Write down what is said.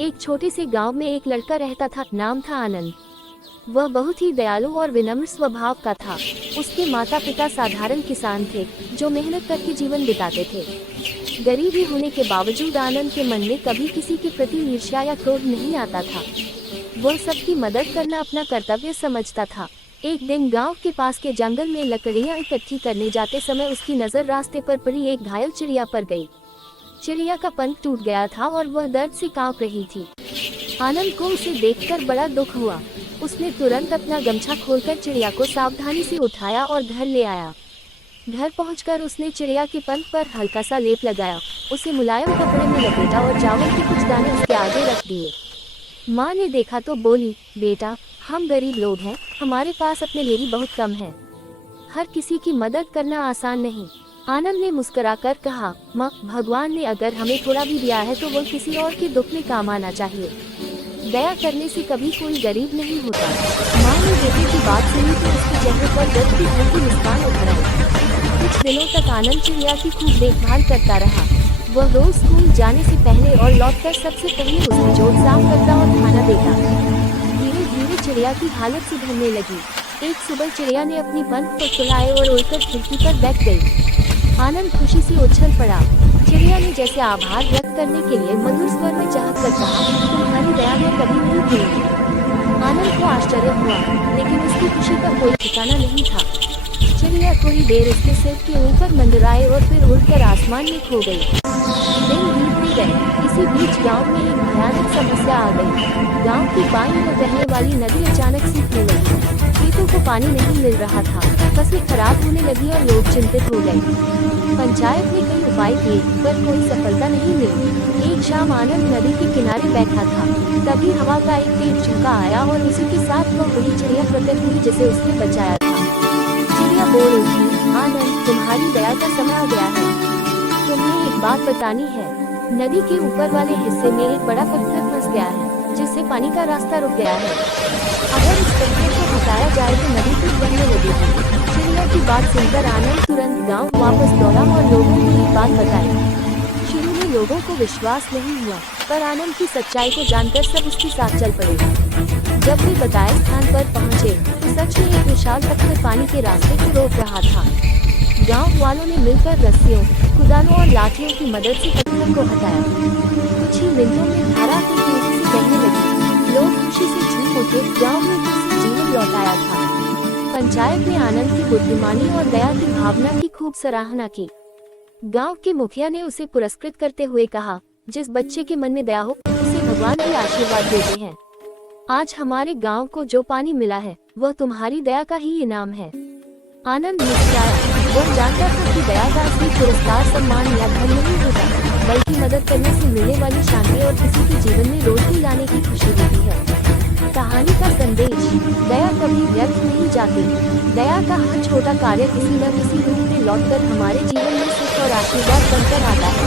एक छोटे से गांव में एक लड़का रहता था। नाम था आनंद। वह बहुत ही दयालु और विनम्र स्वभाव का था। उसके माता पिता साधारण किसान थे जो मेहनत करके जीवन बिताते थे। गरीबी होने के बावजूद आनंद के मन में कभी किसी के प्रति ईर्ष्या या क्रोध नहीं आता था। वह सबकी मदद करना अपना कर्तव्य समझता था। एक दिन गांव के पास के जंगल में लकड़ियां इकट्ठी करने जाते समय उसकी नज़र रास्ते पर पड़ी एक घायल चिड़िया पर गई। चिड़िया का पंख टूट गया था और वह दर्द से कांप रही थी। आनंद को उसे देखकर बड़ा दुख हुआ। उसने तुरंत अपना गमछा खोलकर चिड़िया को सावधानी से उठाया और घर ले आया। घर पहुंचकर उसने चिड़िया के पंख पर हल्का सा लेप लगाया, उसे मुलायम कपड़े में लपेटा और चावल के कुछ दाने उसके आगे रख दिए। माँ ने देखा तो बोली, बेटा, हम गरीब लोग हैं, हमारे पास अपने लिए भी बहुत कम है। हर किसी की मदद करना आसान नहीं। आनंद ने मुस्कुराकर कहा, माँ, भगवान ने अगर हमें थोड़ा भी दिया है तो वो किसी और के दुख में काम आना चाहिए। दया करने से कभी कोई गरीब नहीं होता। माँ ने बेटे की बात सुनी तो उसके चेहरे पर दर्द की हल्की मुस्कान उभर आई। कुछ दिनों तक आनंद चिड़िया की खूब देखभाल करता रहा। वह रोज स्कूल जाने से पहले और लौटकर सबसे पहले उसकी जोड़ साफ करता और खाना देता। धीरे धीरे चिड़िया की हालत सुधरने लगी। एक सुबह चिड़िया ने अपनी पंख को फुलाए और उड़कर खिड़की पर बैठ गई। आनंद खुशी से उछल पड़ा। चिड़िया ने जैसे आभार व्यक्त करने के लिए मधुर स्वर में चाहत कर कहा, तुम्हारी दया मैं कभी नहीं भूलूंगी। आनंद को आश्चर्य हुआ, लेकिन उसकी खुशी का कोई ठिकाना नहीं था। चिड़िया थोड़ी देर उसके सिर के ऊपर मंडराए और फिर उड़कर आसमान में खो गई। दिन बीतते गए। इसी बीच गांव में एक भयानक समस्या आ गई। गांव की बाईं ओर बहने वाली नदी अचानक सूखने लगी। खेतों को पानी नहीं मिल रहा था, फसलें खराब होने लगी और लोग चिंतित हो गए। पंचायत ने कई उपाय किए पर कोई सफलता नहीं मिली। एक शाम आनंद नदी के किनारे बैठा था, तभी हवा का एक तेज झोंका आया और उसी के साथ वह वही चिड़िया प्रकट हुई जिसे उसने बचाया था। चिड़िया बोल उठी, आनंद, तुम्हारी दया का समय आ गया है। तुम्हें एक बात बतानी है। नदी के ऊपर वाले हिस्से में एक बड़ा पत्थर फंस गया है, जिससे पानी का रास्ता रुक गया है। अगर इस पत्थर को हटाया जाए तो नदी फिर बहने लगेगी। चिड़िया की बात सुनकर आनंद तुरंत गांव वापस दौड़ा और लोगों को ये बात बताई। शुरू में लोगों को विश्वास नहीं हुआ, पर आनंद की सच्चाई को जानकर सब उसके साथ चल पड़े। जब वे बताए स्थान पर पहुंचे तो सच में एक विशाल पत्थर पानी के रास्ते को रोक रहा था। गांव वालों ने मिलकर रस्सियों, कुदालों और लाठियों की मदद से पत्थर को हटाया। कुछ ही मिनटों में धारा फिर तेजी से बहने लगी। लोग खुशी से झूम उठे। गांव में फिर से जीवन लौट आया था। पंचायत ने आनंद की बुद्धिमानी और दया की भावना की खूब सराहना की। गांव के मुखिया ने उसे पुरस्कृत करते हुए कहा, जिस बच्चे के मन में दया हो उसे भगवान भी आशीर्वाद देते हैं। आज हमारे गांव को जो पानी मिला है वह तुम्हारी दया का ही इनाम है। आनंद मुस्कुराया। वह जानता था कि दया का असली पुरस्कार सम्मान या धन नहीं होता, बल्कि मदद करने से मिलने वाली शांति और किसी के जीवन में रोशनी लाने की खुशी होती है। कहानी का संदेश, दया कभी व्यर्थ नहीं जाती। दया का हर छोटा कार्य किसी न किसी रूप में लौटकर हमारे जीवन में सुख और आशीर्वाद बनकर आता है।